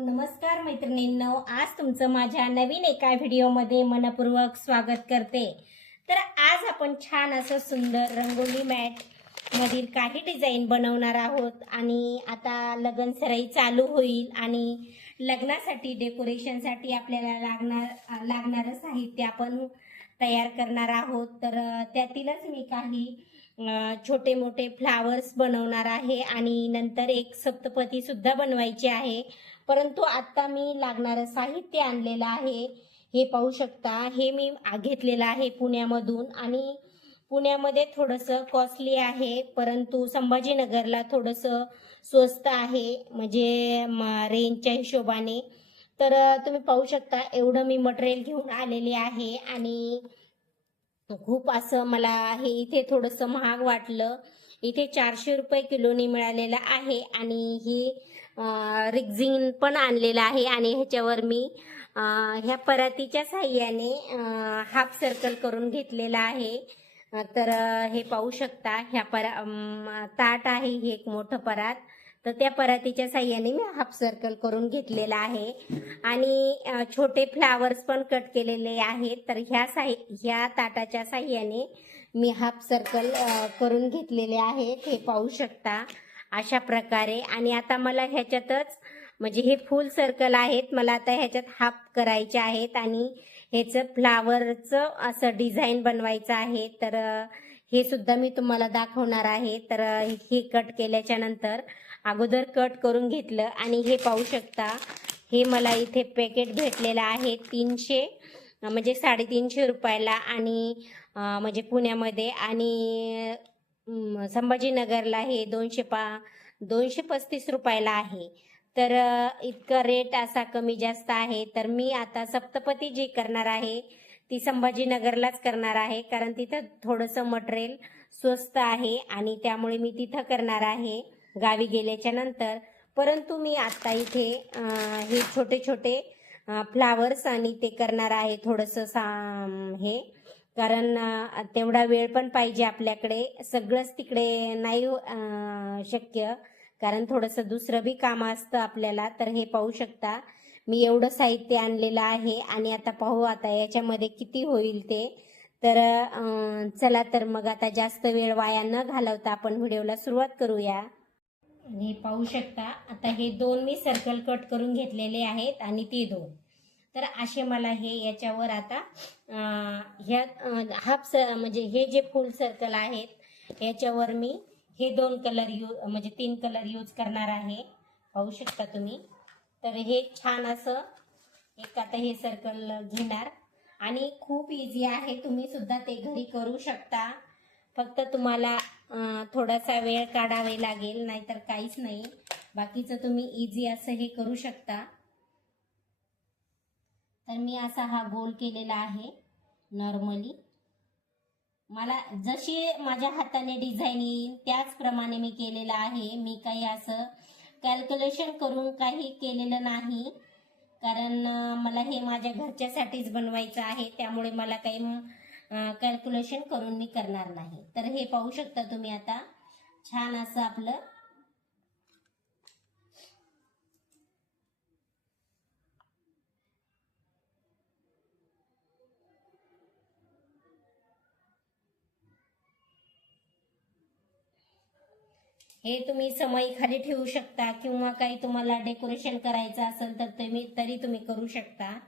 नमस्कार मैत्रिणींनो, आज तुमचं माझ्या नवीन एका व्हिडिओमध्ये मनपूर्वक स्वागत करते। तर आज आपण छान असं सुंदर रंगोली मॅट मधील काही डिझाईन बनवणार आहोत आणि आता लग्न सराई चालू होईल आणि लग्नासाठी डेकोरेशनसाठी आपल्याला लागणारं साहित्य आपण तयार करणार आहोत। तर त्यातीलच मी काही छोटे मोठे फ्लावर्स बनवणार आहे आणि नंतर एक सप्तपदी सुद्धा बनवायची आहे। परंतु आता मी लागणारं साहित्य आणलेलं आहे, हे पाहू शकता। हे मी घेतलेलं आहे पुण्यामधून आणि पुण्यामध्ये थोडंसं कॉस्टली आहे, परंतु संभाजीनगरला थोडंसं स्वस्त आहे, म्हणजे रेंजच्या हिशोबाने। तर तुम्ही पाहू शकता एवढं मी मटेरियल घेऊन आलेले आहे आणि खूप असं मला हे इथे थोडंसं महाग वाटलं। इथे 400 रुपये किलोनी मिळालेलं आहे आणि ही रिक्झिन पण आणलेलं आहे आणि ह्याच्यावर मी ह्या परातीच्या साह्याने हाफ सर्कल करून घेतलेला आहे। तर हे पाहू शकता, ह्या ताट आहे, हे एक मोठं परात, तर त्या परातीच्या साह्याने मी हाफ सर्कल करून घेतलेला आहे आणि छोटे फ्लावर्स पण कट केलेले आहेत। तर ह्या ताटाच्या साह्याने मी हाफ सर्कल करून घेतलेले आहेत, हे पाहू शकता अशा प्रकारे। आणि आता मला ह्याच्यातच, म्हणजे हे फुल सर्कल आहेत, मला आता ह्याच्यात हाफ करायचे आहेत आणि ह्याचं फ्लावरचं असं डिझाईन बनवायचं आहे। तर हे सुद्धा मी तुम्हाला दाखवणार आहे। तर हे कट केल्याच्या नंतर अगोदर कट करून घेतलं आणि हे पाहू शकता, हे मला इथे पॅकेट भेटलेलं आहे 300 म्हणजे 350 रुपयाला आणि म्हणजे पुण्यामध्ये, आणि संभाजीनगरला हे 235 रुपयाला आहे। तर इतकं रेट असा कमी जास्त आहे। तर मी आता सप्तपदी जी करणार आहे ती संभाजीनगरलाच करणार आहे, कारण तिथं थोडंसं मटेरियल स्वस्त आहे आणि त्यामुळे मी तिथं करणार आहे गावी गेल्याच्या नंतर। परंतु मी आता इथे हे छोटे छोटे फ्लावर्स आणि ते करणार आहे थोडंसं हे, कारण तेवढा वेळ पण पाहिजे आपल्याकडे, सगळंच तिकडे नाही शक्य, कारण थोडंसं दुसरं बी काम असतं आपल्याला। तर हे पाहू शकता मी एवढं साहित्य आणलेलं आहे आणि आता पाहू आता याच्यामध्ये किती होईल ते। तर चला, तर मग आता जास्त वेळ वाया न घालवता आपण व्हिडिओला सुरुवात करूया। हे पाहू शकता, आता हे 2 मी सर्कल कट करून घेतलेले आहेत आणि ते 2, तर असे मला हे याच्यावर आता ह्या म्हणजे हे जे फुल सर्कल आहेत याच्यावर मी हे 2 कलर म्हणजे 3 कलर यूज करणार आहे, पाहू शकता तुम्ही। तर हे छान असं एक आता हे सर्कल घेणार आणि खूप इझी आहे, तुम्ही सुद्धा ते घरी करू शकता। फक्त तुम्हाला थोडासा वेळ काढावे लागेल, नाहीतर काहीच नाही, बाकीचं तुम्ही इझी असं हे करू शकता। तर मी असा हा गोल केलेला आहे नॉर्मली, मला जशी माझ्या हाताने डिझाईन येईल त्याचप्रमाणे मी केलेलं आहे। मी काही असं कॅल्क्युलेशन करून काही केलेलं नाही, कारण मला हे माझ्या घरच्यासाठीच बनवायचं आहे, त्यामुळे मला काही कॅल्क्युलेशन करून मी करणार नाही। तर हे पाहू शकता तुम्ही, आता छान असं आपलं हे तुम्ही समई खाली ठेवू शकता किंवा काही तुम्हाला डेकोरेशन करायचं असेल तर तरी तुम्ही करू शकता।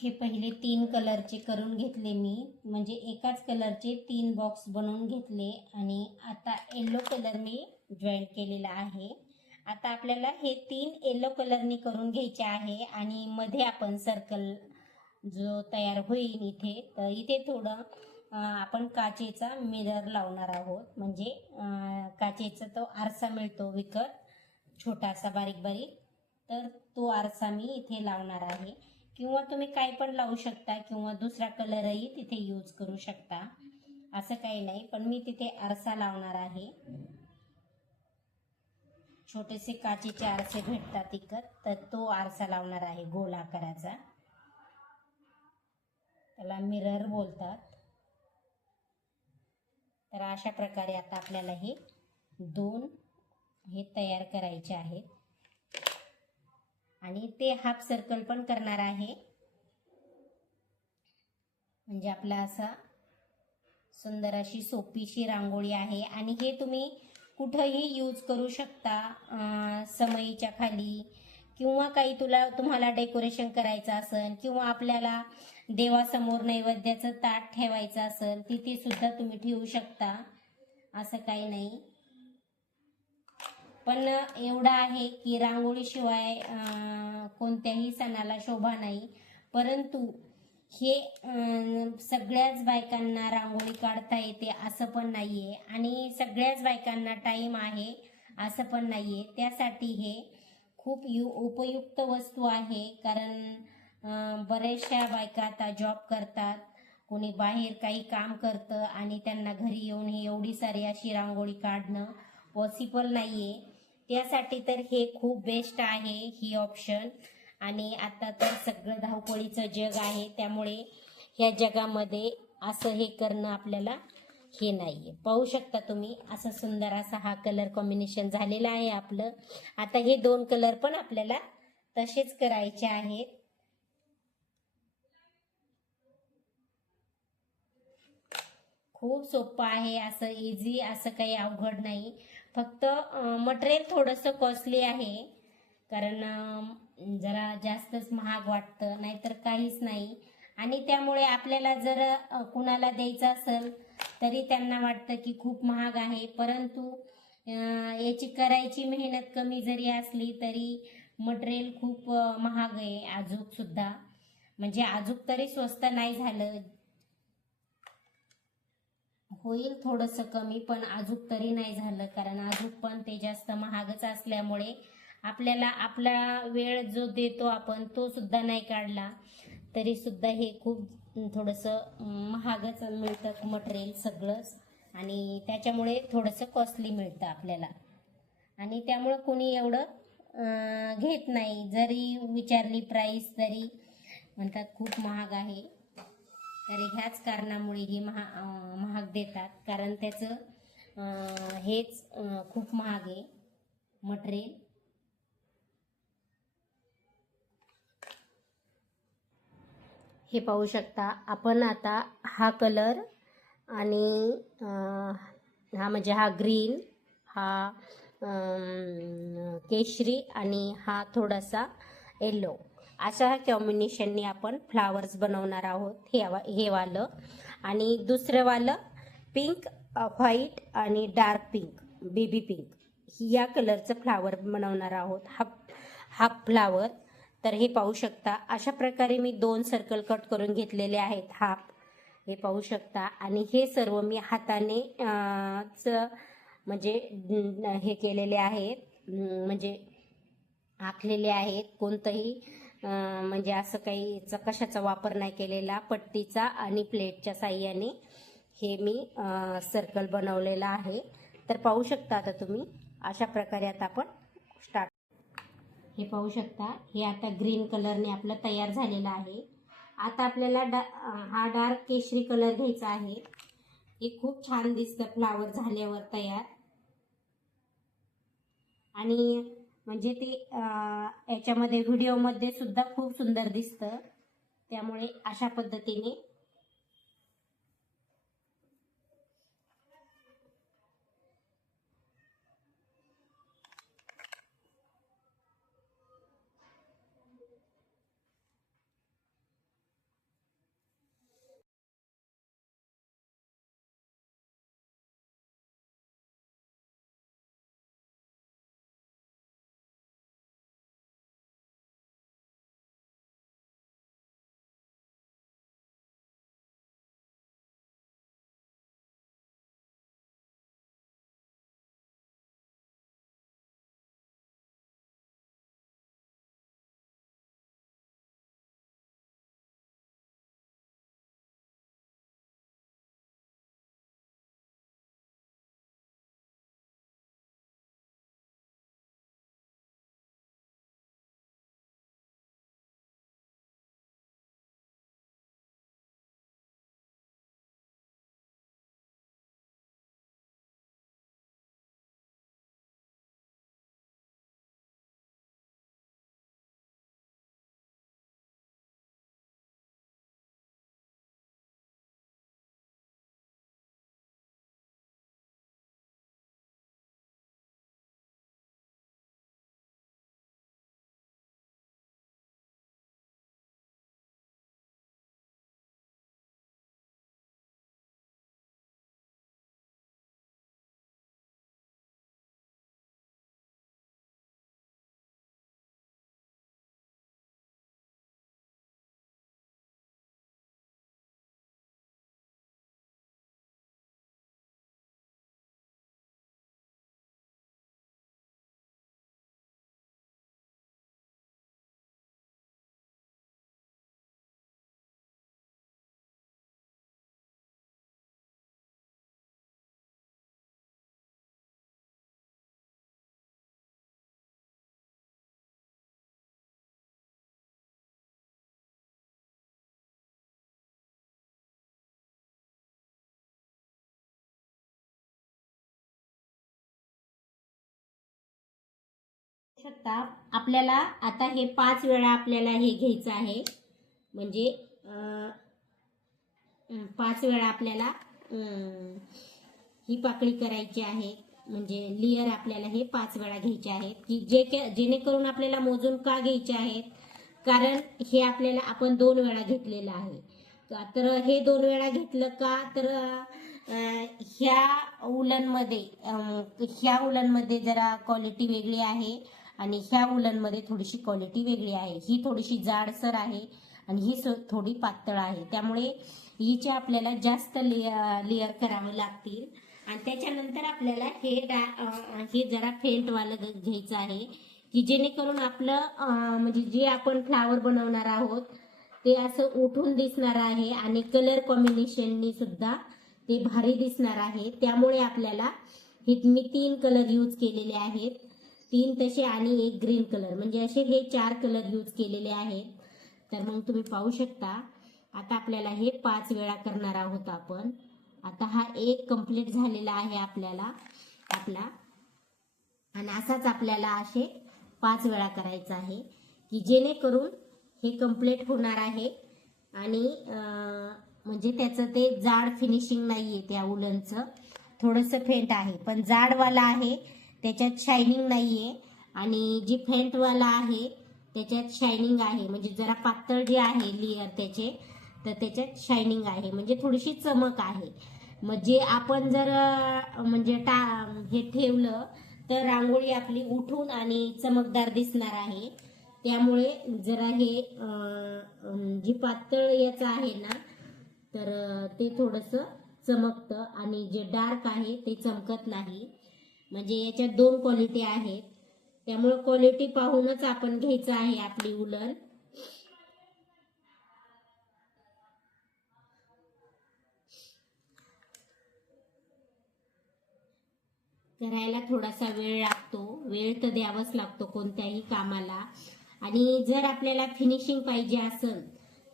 हे पहिले 3 कलरचे करून घेतले मी, म्हणजे एकाच कलरचे 3 बॉक्स बनवून घेतले आणि आता येलो कलर मी जॉईन केलेला आहे. आता आपल्याला हे 3 येलो कलरनी करून घ्यायचे आहे आणि मध्ये आपण सर्कल जो तयार होईल इथे, तर इथे थोडं आपण काचेचा मिरर लावणार आहोत. म्हणजे काचेचा तो आरसा मिळतो विकत छोटासा बारीक बारीक, तर तो आरसा मी इथे लावणार आहे. किंवा तुम्ही काही पण लावू शकता किंवा दुसरा कलरही तिथे यूज करू शकता, असं काही नाही. पण मी तिथे आरसा लावणार आहे. छोटेसे काचेचे आरसे भेटतात विकत, तर तो आरसा लावणार आहे गोल आकाराचा. त्याला मिरर बोलतात. तर अशा प्रकारे आता आपल्याला हे 2 हे तयार करायचे आहेत आणि ते हाफ सर्कल पण करणार आहे. म्हणजे आपला असा सुंदर अशी सोपीशी रांगोळी आहे आणि हे तुम्ही कुठेही यूज करू शकता, समईच्या खाली किंवा काही तुम्हाला डेकोरेशन करायचं असेल किंवा आपल्याला देवासमोर नैवेद्याचं ताट ठेवायचं असेल तिथे सुद्धा तुम्ही ठेवू शकता, असं काही नाही. पण एवढं आहे की रांगोळीशिवाय कोणत्याही सणाला शोभा नाही. परंतु हे सगळ्याच बायकांना रांगोळी काढता येते असं पण नाहीये आणि सगळ्याच बायकांना टाइम आहे असं पण नाहीये. त्यासाठी हे खूप उपयुक्त वस्तू आहे. कारण बऱ्याचशा बायका आता जॉब करतात, कोणी बाहेर काही काम करतं आणि त्यांना घरी येऊन ही एवढी सारी अशी रांगोळी काढणं पॉसिबल नाहीये. त्यासाठी तर हे खूप बेस्ट आहे ही ऑप्शन. आणि आता तर सगळं धावपळीचं जग आहे, त्यामुळे ह्या जगामध्ये असं हे करणं आपल्याला हे नाहीये. पाहू शकता तुम्ही असं सुंदर असा हा कलर कॉम्बिनेशन झालेला आहे आपलं. आता हे 2 कलर पण आपल्याला तसेच करायचे आहेत. खूप सोपं आहे, असं इझी असं काही अवघड नाही. फक्त मटेरियल थोडंसं कॉस्टली आहे, कारण जरा जास्तच महाग वाटतं, नाहीतर काहीच नाही. आणि त्यामुळे आपल्याला जर कुणाला द्यायचं असेल तरी त्यांना वाटतं की खूप महाग आहे. परंतु याची करायची मेहनत कमी जरी असली तरी मटेरियल खूप महाग आहे. अजूक सुद्धा म्हणजे अजूक तरी स्वस्त नाही झालं, होईल थोडंसं कमी, पण अजूक तरी नाही झालं. कारण अजूक पण ते जास्त महागच असल्यामुळे आपल्याला आपला वेळ जो देतो आपण तो सुद्धा नाही काढला तरी सुद्धा हे खूप थोडंसं महागच मिळतं मटेरियल सगळंच, आणि त्याच्यामुळे थोडंसं कॉस्टली मिळतं आपल्याला. आणि त्यामुळं कोणी एवढं घेत नाही. जरी विचारली प्राईस तरी म्हणतात खूप महाग आहे. तर ह्याच कारणामुळे हे महाग देतात, कारण त्याचं हेच खूप महाग आहे मटेरियल. हे पाहू शकता आपण. आता हा कलर आणि हा म्हणजे हा ग्रीन, हा केशरी आणि हा थोडासा येलो, अशा कॉम्बिनेशननी आपण फ्लावर्स बनवणार आहोत. हे वालं आणि दुसरं वालं पिंक, व्हाईट आणि डार्क पिंक, बेबी पिंक या कलरचं फ्लावर बनवणार आहोत. Half flower. तर हे पाहू शकता अशा प्रकारे मी 2 सर्कल कट करून घेतलेले आहेत हाफ, हे पाहू शकता. आणि हे सर्व मी हाताने म्हणजे हे केलेले आहेत, म्हणजे आखलेले आहेत. कोणतंही म्हणजे असं काही कशाचा वापर नाही केलेला. पट्टीचा आणि प्लेटच्या साह्याने हे मी सर्कल बनवलेला आहे. तर पाहू शकता आता तुम्ही अशा प्रकारे. आता आपण स्टार्ट. हे पाहू शकता हे आता ग्रीन कलरने आपलं तयार झालेलं आहे. आता आपल्याला हा डार्क केशरी कलर घ्यायचा आहे. हे खूप छान दिसतं फ्लावर झाल्यावर तयार, आणि म्हणजे ते याच्यामध्ये व्हिडिओमध्ये सुद्धा खूप सुंदर दिसतं. त्यामुळे अशा पद्धतीने शकता आपल्याला आता हे 5 वेळा आपल्याला हे घ्यायचं आहे, म्हणजे 5 वेळा आपल्याला ही पाकळी करायची आहे, म्हणजे लेयर आपल्याला हे 5 वेळा घ्यायचे आहेत, की जेणेकरून आपल्याला मोजून का घ्यायचे आहेत, कारण हे आपल्याला आपण 2 वेळा घेतलेलं आहे. तर हे 2 वेळा घेतलं का, तर ह्या उलनमध्ये जरा क्वालिटी वेगळी आहे आणि ह्या उलनमध्ये थोडीशी क्वालिटी वेगळी आहे. ही थोडीशी जाडसर आहे आणि ही थोडी पातळ आहे, त्यामुळे हिचे आपल्याला जास्त लेयर करावे लागतील. आणि त्याच्यानंतर आपल्याला हे जरा फेंटवालं घ्यायचं आहे, की जेणेकरून आपलं म्हणजे जे आपण फ्लावर बनवणार आहोत ते असं उठून दिसणार आहे आणि कलर कॉम्बिनेशननी सुद्धा ते भारी दिसणार आहे. त्यामुळे आपल्याला मी 3 कलर यूज केलेले आहेत, 3 तसे आणि 1 ग्रीन कलर, म्हणजे असे हे 4 कलर यूज केलेले आहेत. तर मग तुम्ही पाहू शकता आता आपल्याला हे 5 वेळा करणार आहोत आपण. आता हा एक कंप्लीट झालेला आहे आपला, आणि असाच आपल्याला असे 5 वेळा करायचा आहे, की जेणेकरून हे कंप्लीट होणार आहे. आणि म्हणजे त्याचं ते जाड फिनिशिंग नाहीये, त्या उलनचं थोडंसं फेंट आहे, पण जाडवाला आहे त्याच्यात शायनिंग नाहीये, आणि जी फेंटवाला आहे त्याच्यात शायनिंग आहे, म्हणजे जरा पातळ जे आहे लेयर त्याचे, तर त्याच्यात शायनिंग आहे, म्हणजे थोडीशी चमक आहे. म्हणजे आपण जर म्हणजे हे ठेवलं तर रांगोळी आपली उठून आणि चमकदार दिसणार आहे. त्यामुळे जरा हे जी पातळ याचं आहे ना, तर ते थोडंसं चमकतं, आणि जे डार्क आहे ते चमकत नाही. म्हणजे याच्यात 2 क्वालिटी आहेत, त्यामुळे क्वालिटी पाहूनच आपण घ्यायचं आहे आपली उलन. करायला थोडासा वेळ लागतो, वेळ तर द्यावाच लागतो कोणत्याही कामाला. आणि जर आपल्याला फिनिशिंग पाहिजे असेल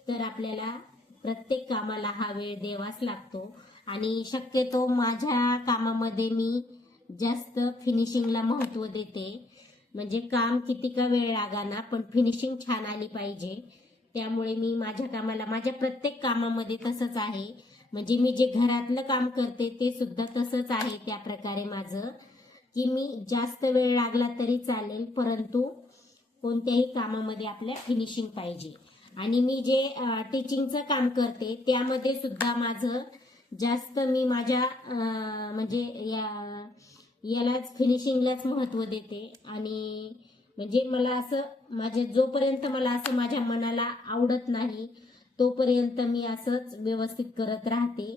तर आपल्याला प्रत्येक कामाला हा वेळ द्यावाच लागतो. आणि शक्यतो माझ्या कामामध्ये मी जास्त फिनिशिंगला महत्त्व देते, म्हणजे काम किती का वेळ लागाना पण फिनिशिंग छान आली पाहिजे. त्यामुळे मी माझ्या कामाला, माझ्या प्रत्येक कामामध्ये तसंच आहे, म्हणजे मी जे घरातलं काम करते ते सुद्धा तसंच आहे. त्या प्रकारे माझं, की मी जास्त वेळ लागला तरी चालेल, परंतु कोणत्याही कामामध्ये आपल्या फिनिशिंग पाहिजे. आणि मी जे टीचिंगचं काम करते त्यामध्ये सुद्धा माझं जास्त मी माझ्या म्हणजे यालाच फिनिशिंगलाच महत्त्व देते. आणि म्हणजे मला असं जोपर्यंत मला असं माझ्या मनाला आवडत नाही तोपर्यंत मी असंच व्यवस्थित करत राहते.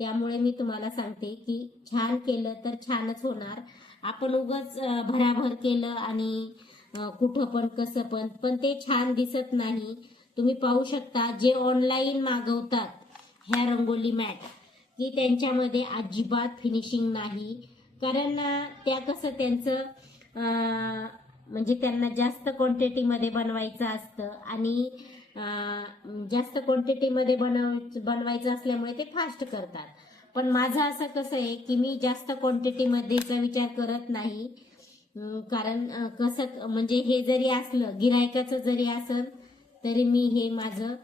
त्यामुळे मी तुम्हाला सांगते की छान केलं तर छानच होणार. आपण उगाच भराभर केलं आणि कुठं पण कसं पण ते छान दिसत नाही. तुम्ही पाहू शकता जे ऑनलाईन मागवतात ह्या रंगोली मॅट, की त्यांच्यामध्ये अजिबात फिनिशिंग नाही. कारण त्या कसं त्यांचं म्हणजे त्यांना जास्त क्वांटिटीमध्ये बनवायचं असतं, आणि जास्त क्वांटिटीमध्ये बनवायचं असल्यामुळे ते फास्ट करतात. पण माझं असं कसं आहे की मी जास्त क्वांटिटीमध्येचा विचार करत नाही. कारण कसं म्हणजे हे जरी असलं, गिरायकाचं जरी असलं तरी मी हे माझं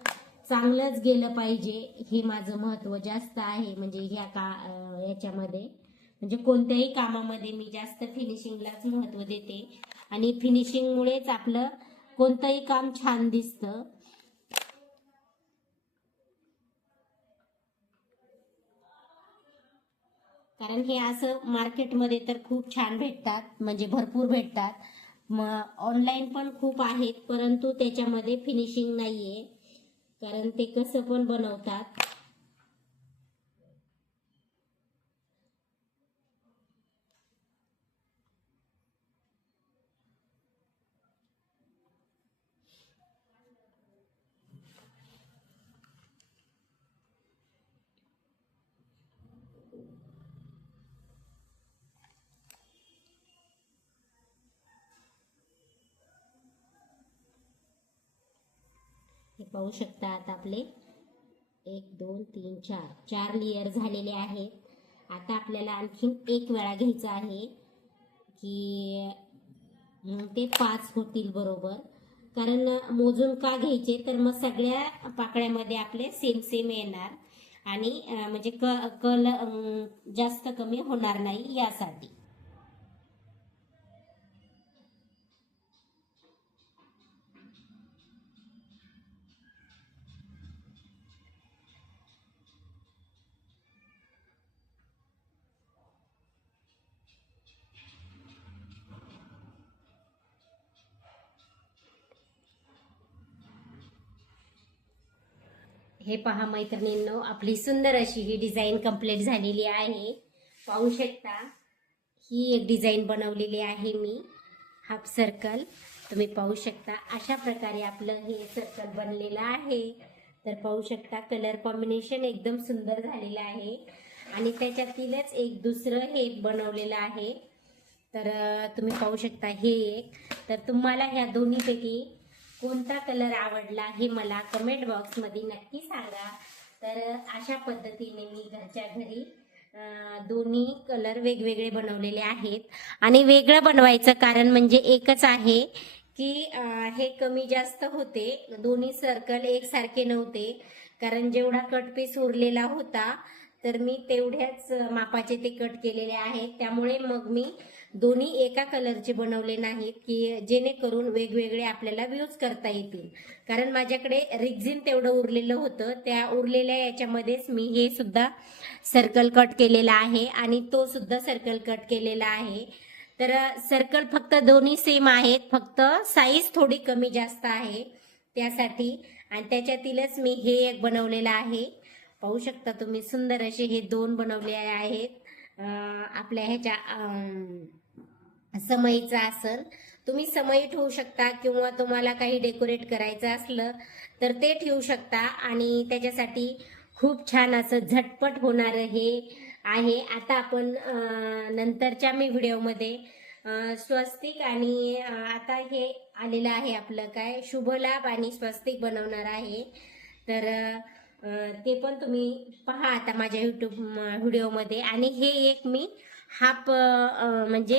चांगलंच गेलं पाहिजे, हे माझं महत्त्व जास्त आहे. म्हणजे याच्यामध्ये म्हणजे कोणत्याही कामामध्ये मी जास्त फिनिशिंगलाच महत्त्व देते, आणि फिनिशिंगमुळेच आपलं कोणतंही काम छान दिसतं. कारण हे असं मार्केटमध्ये तर खूप छान भेटतात, म्हणजे भरपूर भेटतात. ऑनलाईन पण खूप आहेत, परंतु त्याच्यामध्ये फिनिशिंग नाहीये, कारण ते कसं पण बनवतात. हे पाहू शकता आता आपले 1 2 3 4 लेयर झालेले आहेत. आता आपल्याला आणखीन 1 वेळा घ्यायचा आहे, की ते 5 होतील बरोबर. कारण मोजून का घ्यायचे, तर मग सगळ्या पाकळ्यामध्ये आपले सेम सेम येणार आणि म्हणजे कल जास्त कमी होणार नाही यासाठी. हे पहा मैत्रिणींनो, आपली सुंदर अशी ही डिझाईन कंप्लीट झालेली आहे. पाहू शकता, ही एक डिझाईन बनवलेली आहे मी, हाफ सर्कल. तुम्ही पाहू शकता अशा प्रकारे आपलं हे सर्कल बनलेलं आहे. तर पाहू शकता कलर कॉम्बिनेशन एकदम सुंदर झालेलं आहे आणि त्याच्यातीलच एक दुसरं हे बनवलेलं आहे. तर तुम्ही पाहू शकता हे एक. तर तुम्हाला ह्या दोन्हीपैकी कोणता कलर आवडला हे मला कमेंट बॉक्समध्ये नक्की सांगा. तर अशा पद्धतीने मी घरच्या घरी दोन्ही कलर वेगवेगळे बनवलेले आहेत. आणि वेगळं बनवायचं कारण म्हणजे एकच आहे की हे कमी जास्त होते, दोन्ही सर्कल एकसारखे नव्हते. कारण जेवढा कट पीस उरलेला होता तर मी तेवढ्याच मापाचे ते कट केलेले आहेत. त्यामुळे मग मी दोन्ही एका कलरचे बनवले नाहीत की जेणेकरून वेगवेगळे आपल्याला यूज करता येतील. कारण माझ्याकडे रिक्झिन तेवढं उरलेलं होतं, त्या उरलेल्या याच्यामध्येच मी हे सुद्धा सर्कल कट केलेला आहे आणि तो सुद्धा सर्कल कट केलेला आहे. तर सर्कल फक्त दोन्ही सेम आहेत, फक्त साईज थोडी कमी जास्त आहे त्यासाठी. आणि त्याच्यातीलच मी हे एक बनवलेलं आहे. पाहू शकता तुम्ही, सुंदर असे हे दोन बनवले आहेत. आपल्या ह्याच्या समईचा असेल, तुम्ही समई ठेवू शकता किंवा तुम्हाला काही डेकोरेट करायचं असलं तर ते ठेवू शकता. आणि त्याच्यासाठी खूप छान असं झटपट होणारं हे आहे. आता आपण नंतरच्या मी व्हिडिओमध्ये स्वस्तिक आणि आता हे आलेलं आहे आपलं काय शुभलाभ आणि स्वस्तिक बनवणार आहे. तर ते पण तुम्ही पहा आता माझ्या यूट्यूब व्हिडिओमध्ये. आणि हे एक मी हाफ म्हणजे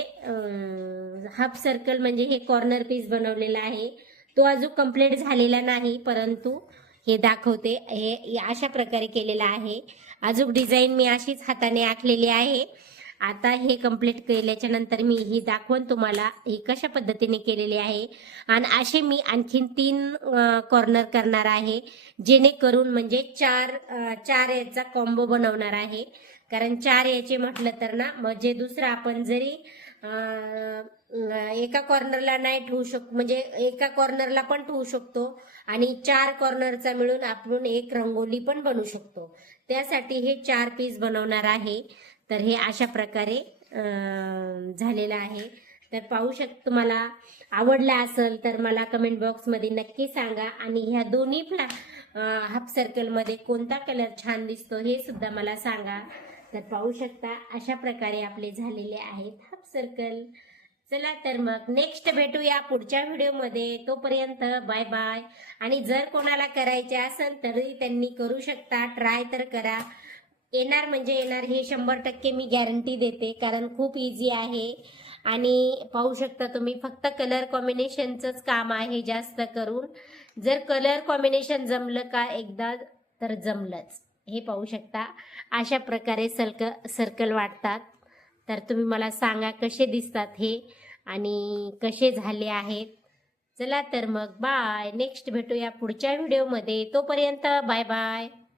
हाफ सर्कल म्हणजे हे कॉर्नर पीस बनवलेला आहे. तो अजून कंप्लीट झालेला नाही, परंतु हे दाखवते. हे अशा प्रकारे केलेला आहे. अजून डिझाईन मी अशीच हाताने आखलेली आहे. आता हे कंप्लीट केल्याच्या नंतर मी ही दाखवून तुम्हाला ही कशा पद्धतीने केलेली आहे. आणि असे मी आणखीन 3 कॉर्नर करणार आहे, जेणेकरून म्हणजे चार याचा कॉम्बो बनवणार आहे. कारण 4 याचे म्हटलं तर ना, म्हणजे दुसरं आपण जरी एका कॉर्नरला नाही ठेवू शकतो, म्हणजे एका कॉर्नरला पण ठेवू शकतो आणि 4 कॉर्नरचा मिळून आपण एक रंगोली पण बनवू शकतो. त्यासाठी हे 4 पीस बनवणार आहे. तर हे अशा प्रकारे झालेलं आहे. तर पाहू शकतो, तुम्हाला आवडला असेल तर मला कमेंट बॉक्समध्ये नक्की सांगा. आणि ह्या दोन्ही हाफ सर्कलमध्ये कोणता कलर छान दिसतो हे सुद्धा मला सांगा. तर पाहू शकता अशा प्रकारे आपले झालेले आहेत हाफ सर्कल. चला तर मग नेक्स्ट भेटूया पुढच्या व्हिडिओमध्ये. तोपर्यंत बाय बाय. आणि जर कोणाला करायचे असेल तरी त्यांनी करू शकता, ट्राय तर करा. येणार म्हणजे येणार हे 100% मी गॅरंटी देते, कारण खूप इझी आहे. आणि पाहू शकता तुम्ही, फक्त कलर कॉम्बिनेशनचंच काम आहे जास्त करून. जर कलर कॉम्बिनेशन जमलं का एकदा तर जमलंच. हे पाहू शकता अशा प्रकारे सर्कल वाटतात. तर तुम्ही मला सांगा कसे दिसतात हे आणि कसे झाले आहेत. चला तर मग बाय. नेक्स्ट भेटूया पुढच्या व्हिडिओमध्ये. तोपर्यंत बाय बाय.